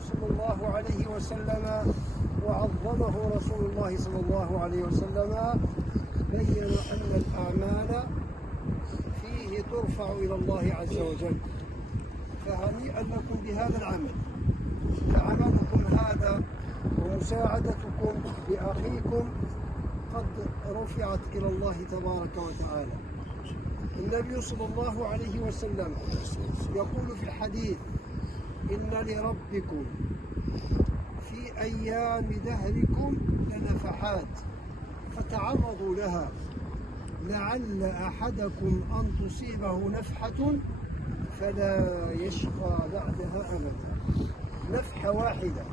صلى الله عليه وسلم وعظمه رسول الله صلى الله عليه وسلم، بين أن الأعمال فيه ترفع إلى الله عز وجل. فهنيئا لكم بهذا العمل، فعملكم هذا ومساعدتكم لأخيكم قد رفعت إلى الله تبارك وتعالى. النبي صلى الله عليه وسلم يقول في الحديث: إن لربكم في أيام دهركم لنفحات فتعرضوا لها، لعل أحدكم أن تصيبه نفحة فلا يشقى بعدها أبدا. نفحة واحدة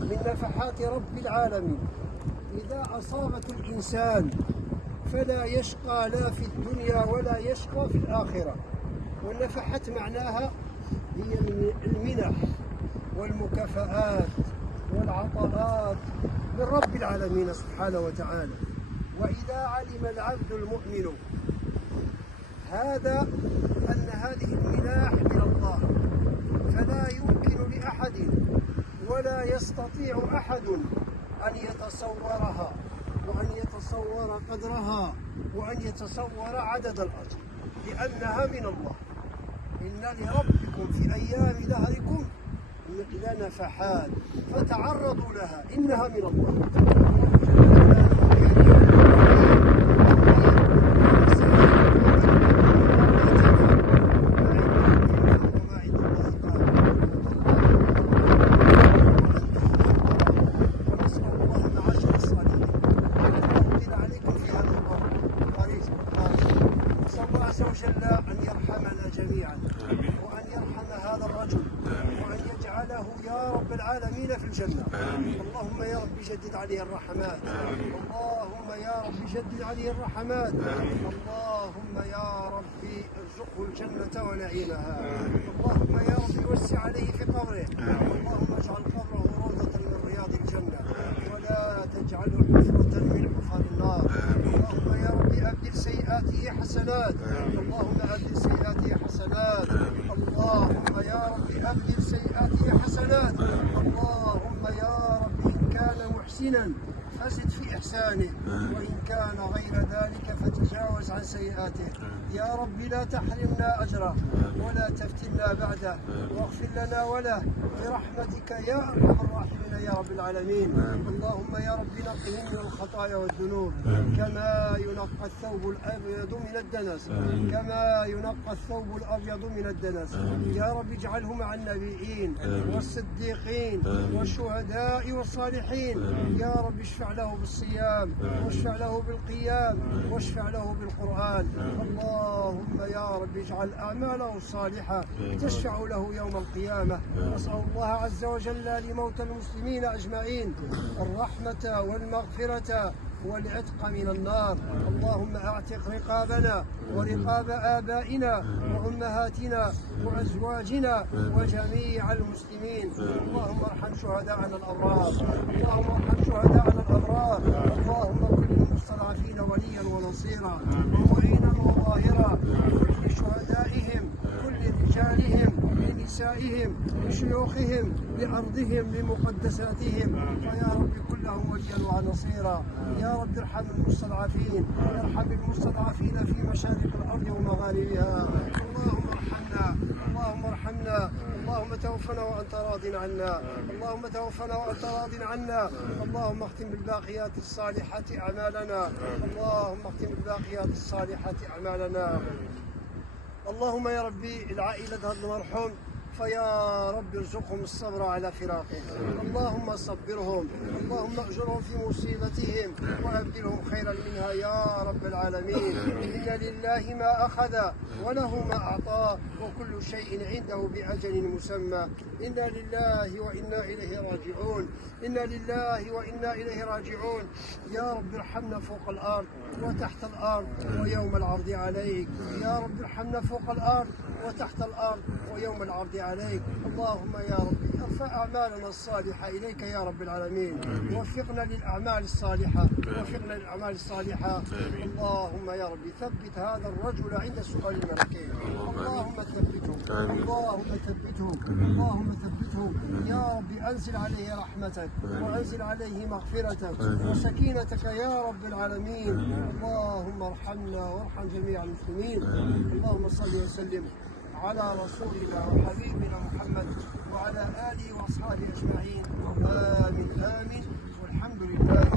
من نفحات رب العالمين إذا أصابت الإنسان فلا يشقى لا في الدنيا ولا يشقى في الآخرة. والنفحات معناها هي المنح والمكافآت والعطاءات من رب العالمين سبحانه وتعالى. وإذا علم العبد المؤمن هذا أن هذه المناح من الله، فلا يمكن لأحد ولا يستطيع أحد أن يتصورها وأن يتصور قدرها وأن يتصور عدد الأجر، لأنها من الله. إن لربكم في أيام دهركم لنفحات فتعرضوا لها، إنها من الله. أن يرحمنا جميعا وأن يرحم هذا الرجل وأن يجعله يا رب العالمين في الجنة. اللهم يا رب جدد عليه الرحمات، اللهم يا رب جدد عليه الرحمات، اللهم يا رب ارزقه الجنة ونعيمها، اللهم يا رب وسع عليه في قبره، اللهم اجعل قبره روضة من رياض الجنة ولا تجعله حفرة من حفر النار. اللهم يا رب أبدل سيئاته حسنات، اللهم أبدل سيئاته حسنات، اللهم يا رب أبدل سيئاته حسنات، اللهم يا رب إن كان محسنا فزد في إحسانه، وإن كان غير ذلك فتجاوز عن سيئاته. يا رب لا تحرمنا أجره ولا تفتنا بعده، واغفر لنا وله برحمتك يا أرحم الراحمين يا رب العالمين. اللهم يا رب نقهم من الخطايا والذنوب كما ينقى الثوب الأبيض من الدنس، كما ينقى الثوب الأبيض من الدنس. يا رب اجعله مع النبيين والصديقين والشهداء والصالحين. يا رب اشفع له بالصيام واشفع له بالقيام واشفع له بالقرآن. اللهم يا رب اجعل أعماله الصالحة تشفع له يوم القيامة. نسأل الله عز وجل لموتى المسلمين أجمعين الرحمة والمغفرة والعتق من النار. اللهم اعتق رقابنا ورقاب آبائنا وأمهاتنا وأزواجنا وجميع المسلمين. اللهم ارحم شهداءنا الأبرار، اللهم ارحم شهداءنا الأبرار، اللهم كن للمستضعفين وليا ونصيرا ومعينا وظاهرا، كن لشهدائهم، كن لرجالهم، لنسائهم، لشيوخهم، لأرضهم، لمقدساتهم. فيا رب كن لهم وليا ونصيرا. يا رب ارحم المستضعفين، ارحم المستضعفين في مشارق الأرض ومغاربها. اللهم ارحمنا، اللهم ارحمنا، اللهم توفنا وأنت راض عنا، اللهم توفنا وأنت راض عنا. اللهم اختم بالباقيات الصالحات أعمالنا، اللهم اختم بالباقيات الصالحات أعمالنا. اللهم يا ربي العائلة هذا المرحوم فيا رب ارزقهم الصبر على فراقه، اللهم صبرهم، اللهم اجرهم في مصيبتهم وابدلهم خيرا منها يا رب العالمين. إن لله ما أخذ وله ما أعطى وكل شيء عنده بأجل مسمى. إنا لله وإنا إليه راجعون، إنا لله وإنا إليه راجعون. يا رب ارحمنا فوق الأرض وتحت الأرض ويوم العرض عليك. يا رب ارحمنا فوق الأرض وتحت الأرض ويوم العرض عليك. عليك. اللهم يا ربي ارفع أعمالنا الصالحة إليك يا رب العالمين. وفقنا للأعمال الصالحة، وفقنا للأعمال الصالحة. اللهم يا ربي ثبت هذا الرجل عند سؤال الملكين. اللهم ثبته، اللهم ثبته، اللهم ثبته يا ربي. أنزل عليه رحمتك، وأنزل عليه مغفرتك وسكينتك يا رب العالمين. اللهم ارحمنا وارحم جميع المسلمين. اللهم صل وسلم على رسولنا وحبيبنا محمد وعلى آله وأصحابه أجمعين. آمين آمين والحمد لله.